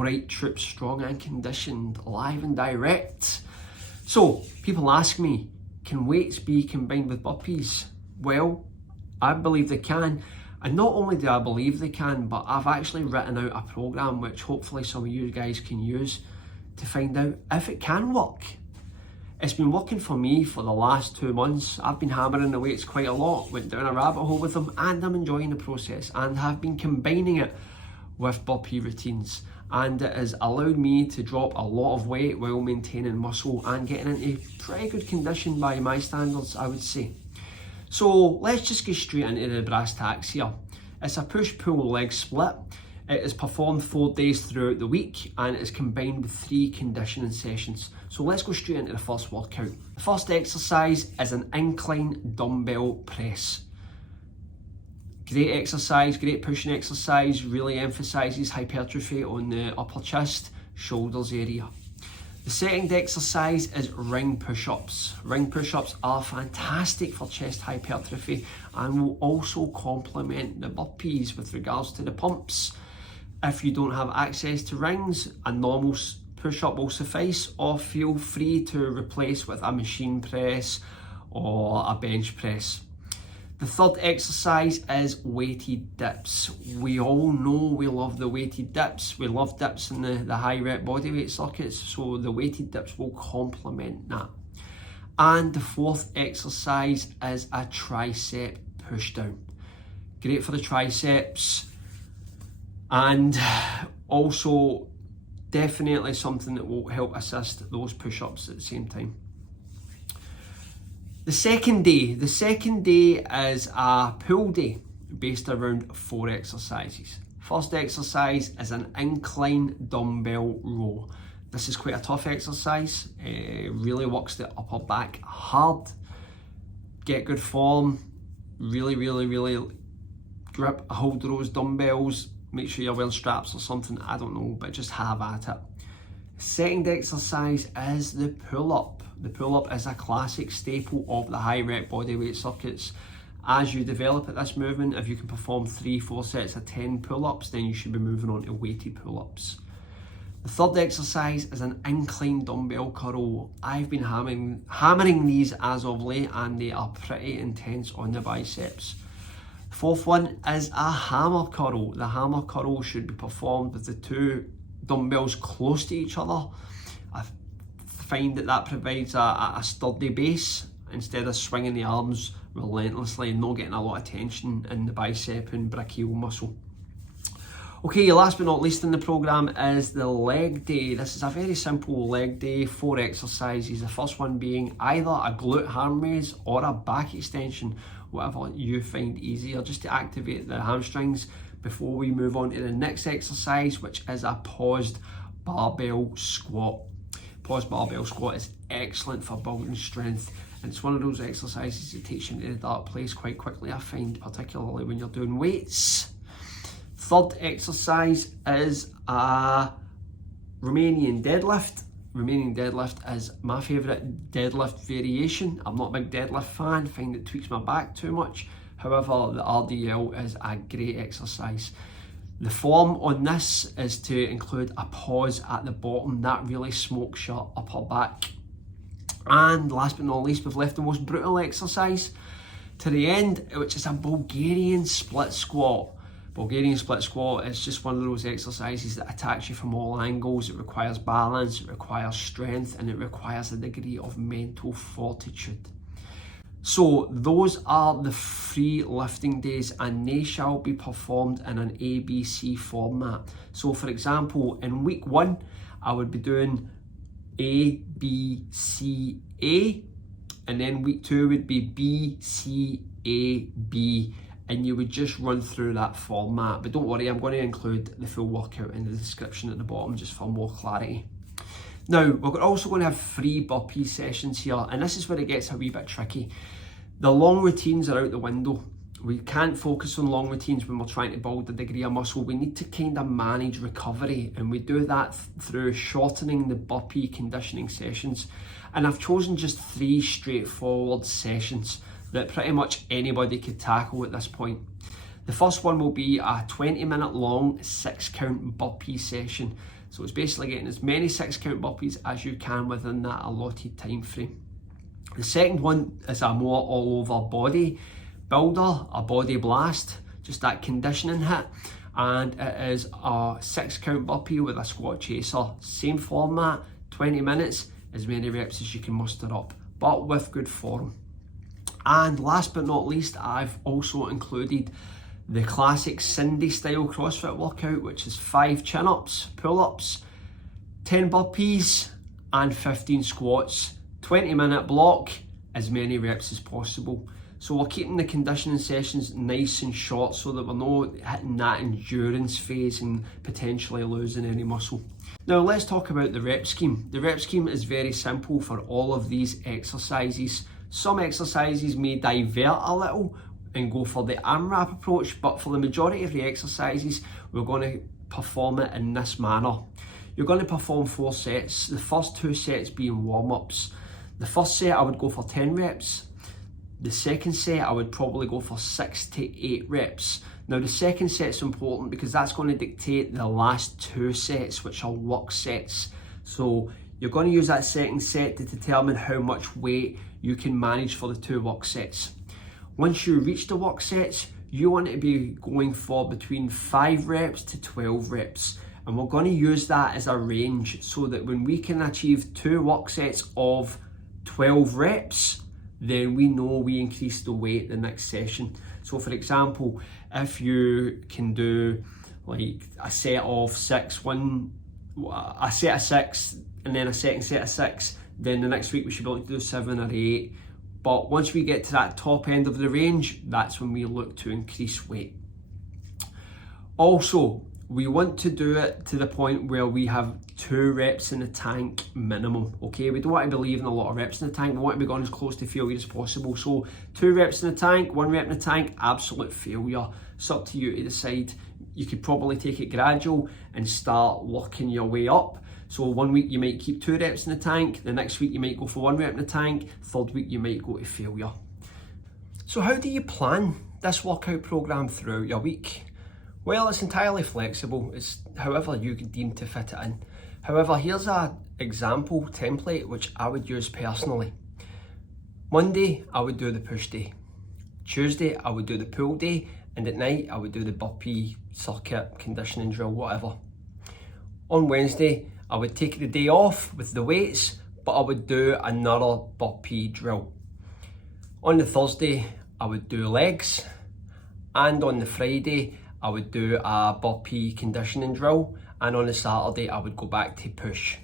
Alright troops, strong and conditioned, live and direct. So, people ask me, can weights be combined with burpees? Well, I believe they can. And not only do I believe they can, but I've actually written out a program which hopefully some of you guys can use to find out if it can work. It's been working for me for the last 2 months. I've been hammering the weights quite a lot, went down a rabbit hole with them, and I'm enjoying the process and have been combining it with burpee routines. And it has allowed me to drop a lot of weight while maintaining muscle and getting into pretty good condition by my standards, I would say. So let's just get straight into the brass tacks here. It's a push-pull leg split. It is performed 4 days throughout the week and it is combined with 3 conditioning sessions. So let's go straight into the first workout. The first exercise is an incline dumbbell press. Great exercise, great pushing exercise, really emphasises hypertrophy on the upper chest, shoulders area. The second exercise is ring push-ups. Ring push-ups are fantastic for chest hypertrophy and will also complement the burpees with regards to the pumps. If you don't have access to rings, a normal push-up will suffice, or feel free to replace with a machine press or a bench press. The third exercise is weighted dips. We all know we love the weighted dips. We love dips in the high rep bodyweight circuits, so the weighted dips will complement that. And the fourth exercise is a tricep pushdown. Great for the triceps, and also definitely something that will help assist those push-ups at the same time. The second day is a pull day based around 4 exercises. First exercise is an incline dumbbell row. This is quite a tough exercise. It really works the upper back hard. Get good form. Really grip a hold of those dumbbells. Make sure you're wearing straps or something, I don't know, but just have at it. Second exercise is the pull-up. The pull-up is a classic staple of the high rep bodyweight circuits. As you develop at this movement, if you can perform 3-4 sets of 10 pull-ups, then you should be moving on to weighted pull-ups. The third exercise is an incline dumbbell curl. I've been hammering these as of late and they are pretty intense on the biceps. Fourth one is a hammer curl. The hammer curl should be performed with the 2 dumbbells close to each other. I find that provides a sturdy base instead of swinging the arms relentlessly and not getting a lot of tension in the bicep and brachial muscle. Okay, last but not least in the program is the leg day. This is a very simple leg day, 4 exercises. The first one being either a glute ham raise or a back extension, whatever you find easier, just to activate the hamstrings before we move on to the next exercise, which is a paused barbell squat. Paused barbell squat is excellent for building strength, and it's one of those exercises that takes you into the dark place quite quickly, I find, particularly when you're doing weights. Third exercise is a Romanian deadlift. Romanian deadlift is my favourite deadlift variation. I'm not a big deadlift fan, find it tweaks my back too much. However, the RDL is a great exercise. The form on this is to include a pause at the bottom. That really smokes your upper back. And last but not least, we've left the most brutal exercise to the end, which is a Bulgarian split squat. Bulgarian split squat is just one of those exercises that attacks you from all angles. It requires balance, it requires strength, and it requires a degree of mental fortitude. So those are the 3 lifting days, and they shall be performed in an ABC format. So for example, in week 1, I would be doing A, B, C, A, and then week 2 would be B, C, A, B. And you would just run through that format. But don't worry, I'm going to include the full workout in the description at the bottom just for more clarity. Now, we're also going to have 3 burpee sessions here, and this is where it gets a wee bit tricky. The long routines are out the window. We can't focus on long routines when we're trying to build a degree of muscle. We need to kind of manage recovery, and we do that through shortening the burpee conditioning sessions. And I've chosen just 3 straightforward sessions that pretty much anybody could tackle at this point. The first one will be a 20-minute long 6-count burpee session. So it's basically getting as many 6 count burpees as you can within that allotted time frame. The second one is a more all over body builder, a body blast, just that conditioning hit. And it is a 6 count burpee with a squat chaser. Same format, 20 minutes, as many reps as you can muster up, but with good form. And last but not least, I've also included the classic Cindy style CrossFit workout, which is 5 chin-ups, pull-ups, 10 burpees and 15 squats, 20-minute block, as many reps as possible. So we're keeping the conditioning sessions nice and short so that we're not hitting that endurance phase and potentially losing any muscle. Now let's talk about the rep scheme. The rep scheme is very simple for all of these exercises. Some exercises may divert a little and go for the AMRAP approach, but for the majority of the exercises, we're going to perform it in this manner. You're going to perform 4 sets, the first 2 sets being warm-ups. The first set I would go for 10 reps. The second set I would probably go for 6 to 8 reps. Now the second set's important because that's going to dictate the last 2 sets, which are work sets. So you're going to use that second set to determine how much weight you can manage for the 2 work sets. Once you reach the work sets, you want to be going for between 5 reps to 12 reps. And we're going to use that as a range so that when we can achieve 2 work sets of 12 reps, then we know we increase the weight the next session. So for example, if you can do like a set of 6, a set of 6 and then a second set of 6, then the next week we should be able to do 7 or 8. But once we get to that top end of the range, that's when we look to increase weight. Also, we want to do it to the point where we have 2 reps in the tank minimum, okay? We don't want to be leaving a lot of reps in the tank. We want to be going as close to failure as possible. So 2 reps in the tank, 1 rep in the tank, absolute failure. It's up to you to decide. You could probably take it gradual and start working your way up. So 1 week you might keep 2 reps in the tank, the next week you might go for 1 rep in the tank, 3rd week you might go to failure. So how do you plan this workout program throughout your week? Well, it's entirely flexible. It's however you deem to fit it in. However, here's an example template which I would use personally. Monday, I would do the push day. Tuesday, I would do the pull day. And at night, I would do the burpee circuit, conditioning drill, whatever. On Wednesday, I would take the day off with the weights, but I would do another burpee drill. On the Thursday, I would do legs. And on the Friday, I would do a burpee conditioning drill, and on a Saturday I would go back to push.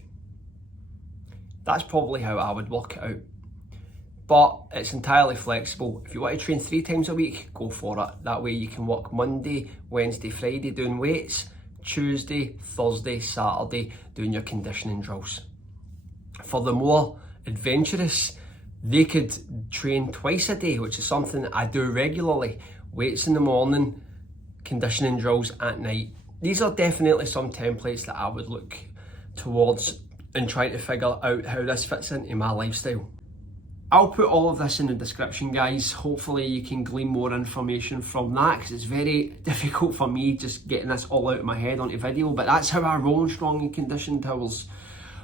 That's probably how I would work it out. But it's entirely flexible. If you want to train 3 times a week, go for it. That way you can work Monday, Wednesday, Friday doing weights, Tuesday, Thursday, Saturday doing your conditioning drills. For the more adventurous, they could train twice a day, which is something I do regularly. Weights in the morning, conditioning drills at night. These are definitely some templates that I would look towards and try to figure out how this fits into my lifestyle. I'll put all of this in the description, guys. Hopefully you can glean more information from that, because it's very difficult for me just getting this all out of my head onto video, but that's how I roll in strong and conditioned towels.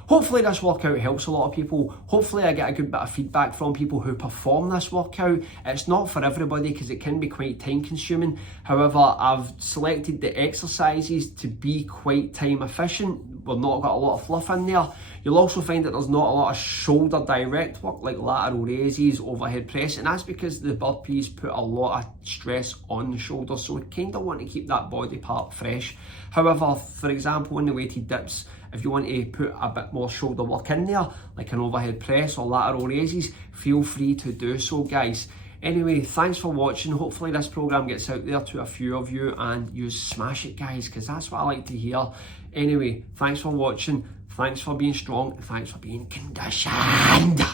Hopefully this workout helps a lot of people. Hopefully I get a good bit of feedback from people who perform this workout. It's not for everybody because it can be quite time consuming. However, I've selected the exercises to be quite time efficient. We've not got a lot of fluff in there. You'll also find that there's not a lot of shoulder direct work like lateral raises, overhead press, and that's because the burpees put a lot of stress on the shoulders, so we kind of want to keep that body part fresh. However, for example, in the weighted dips, if you want to put a bit more shoulder work in there, like an overhead press or lateral raises, feel free to do so, guys. Anyway, thanks for watching. Hopefully this program gets out there to a few of you and you smash it, guys, because that's what I like to hear. Anyway, thanks for watching. Thanks for being strong. And thanks for being conditioned.